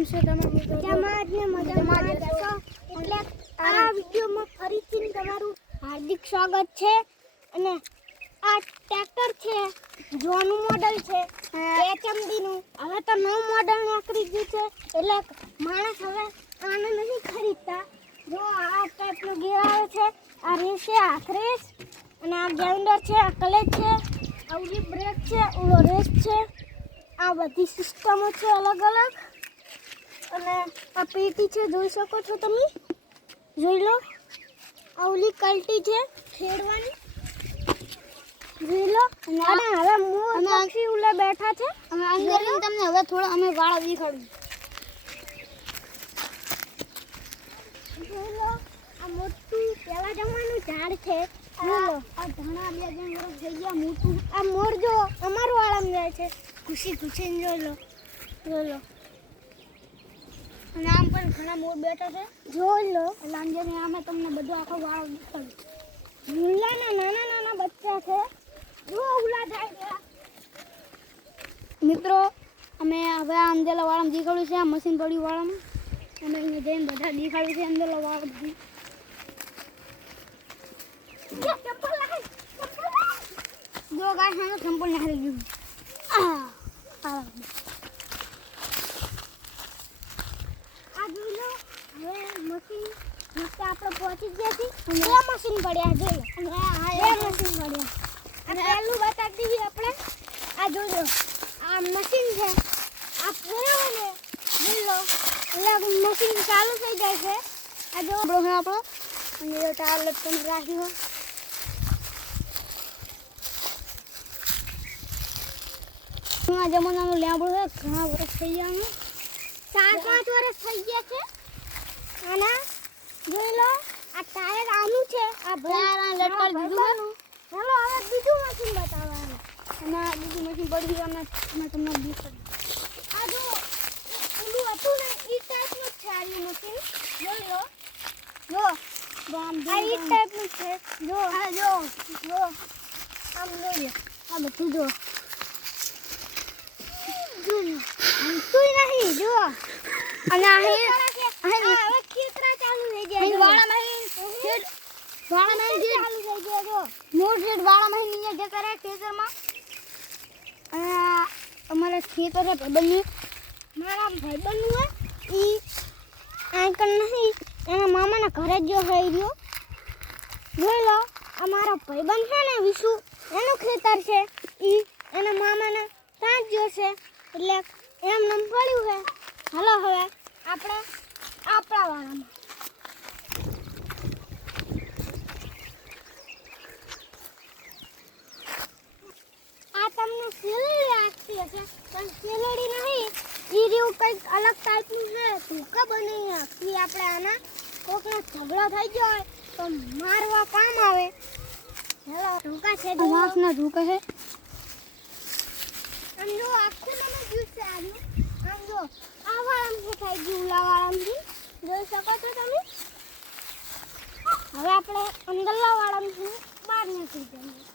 કેમ છો તમે? મજામાં જ ને મજામાં જ છો. એટલે આ વિડીયોમાં ફરીથી તમારું હાર્દિક સ્વાગત છે. અને આ ટ્રેક્ટર છે, જોનું મોડલ છે, HMD નું. હવે તો નવું મોડલ નીકળી ગયું છે, એટલે માણસ હવે આને નથી ખરીદતા. જો આ ટાઈપનું ગિયર આવે છે, આ રેસ છે, હાથ રેસ, અને આ ગ્રાઇન્ડર છે, આ ક્લચ છે, આ ઓલી બ્રેક છે, ઓલો રેસ છે. આ બધી સિસ્ટમો છે અલગ અલગ. અને આ પેટી છે, જોઈ શકો છો તમે, જોઈ લો. આ ઓલી કલ્ટી છે ખેડવાની, જોઈ લો. અને હવે મોર પક્ષી ઉલે બેઠા છે. અમે અંદર તમને હવે થોડા અમે વાળા દેખાડું. જોઈ લો, આ મોટું પેલા જમાનું ઝાડ છે. જોઈ લો, આ ઘણા 2 વર્ષ થઈ ગયા મોટું. આ મોર જો અમારું વાળામાં જાય છે, ખુશી ખુશીને જોઈ લો, જોઈ લો. અને આમ પણ ઘણા મોર બેઠા છે, જોઈ લો. એટલે અંજની આમે તમને બધું આખો વાળો દેખાડું. મુલ્લાના નાના નાના બચ્ચા છે, જો ઉલા થાય છે. મિત્રો અમે હવે આ અંદેલા વાળામાં દેખાડ્યું છે, આ મશીન પડ્યું વાળામાં. અમે અહીંયા જઈને બધા દેખાડ્યું છે અંદેલા વાળા બધી. જો ગાય સામે સંપૂર્ણ હારી ગયું. આ જોઈ લો. હવે મશીન મસ્ત આપણે પહોંચી ગયા છીએ. બે મશીન પડ્યા, જોઈ લો. બે મશીન પડ્યા. આ પહેલું બતાવી દઈએ આપણે. આ જોજો, આ મશીન છે, આ ફેરવે ને, જોઈ લો, એટલે મશીન ચાલુ થઈ જાય છે. આ જો આપણો અને ટાયર લટકીને રાખ્યું હોય. આ જમાનાનું લેબડું છે, ઘણા વર્ષ થઈ ગયા. 4-5 વર્ષ થઈ ગયા છે. આના જોઈ લો, આ ટાયર આનું છે, આ ટાયર આ લટકાવી દીધું છે. ચાલો હવે બીજું મશીન બતાવવાનું. અને આ બીજું મશીન પડી ગયું. અમે તમને દેખાડું. આ જો ઓલું હતું ને, એ ટાઈપનું જ છે આ મશીન. જોઈ લો, જો આ એ ટાઈપનું છે. જો આ જો આમ જોઈ લો, આ બધું જો નહીં જો. અને આ હવે ખેતરા ચાલુ થઈ ગયા. વાળામાં ચાલુ થઈ ગયા. જો મોર જેટ વાળામાં નીચે જતા રહ્યા ખેતરમાં. અને અમારા ખેતર છે ભાઈબંધનું. મારા ભાઈબંધનું હોય એ આંકલ નહીં, એના મામાના ઘરે જ જો થઈ રહ્યો. જોઈ લો, અમારો ભાઈબંધ છે ને વિશુ, એનું ખેતર છે, એ એના મામાના ત્યાં જ જોશે, એટલે એમ નામ પડ્યું છે. હાલો હવે આપણે આપણા વાળામાં. આ તમને સેલડી લાગતી હશે, પણ સેલડી નહીં, એ જેવું કંઈક અલગ ટાઈપનું છે. ટૂંકા બની નાખી આપણે આના. કોકનો ઝઘડો થઈ ગયો હોય તો મારવા કામ આવે. હેલો, ટૂંકા છે, વાંસના ઢૂકા છે. આમ જો આખું મને જ્યુસ છે આનું. આમ જો આ વાળામાં થાય ગયું, ઉલા વાળામાંથી જોઈ શકો છો તમે. હવે આપણે અંદરલા વાળામાંથી બહાર નીકળી જઈએ.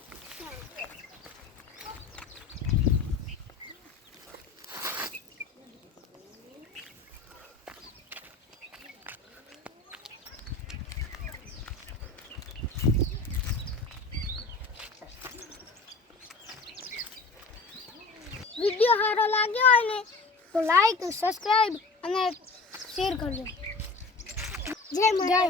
વિડીયો સારો લાગ્યો હોય ને તો લાઈક, સબસ્ક્રાઇબ અને શેર કરજો. જય માતા.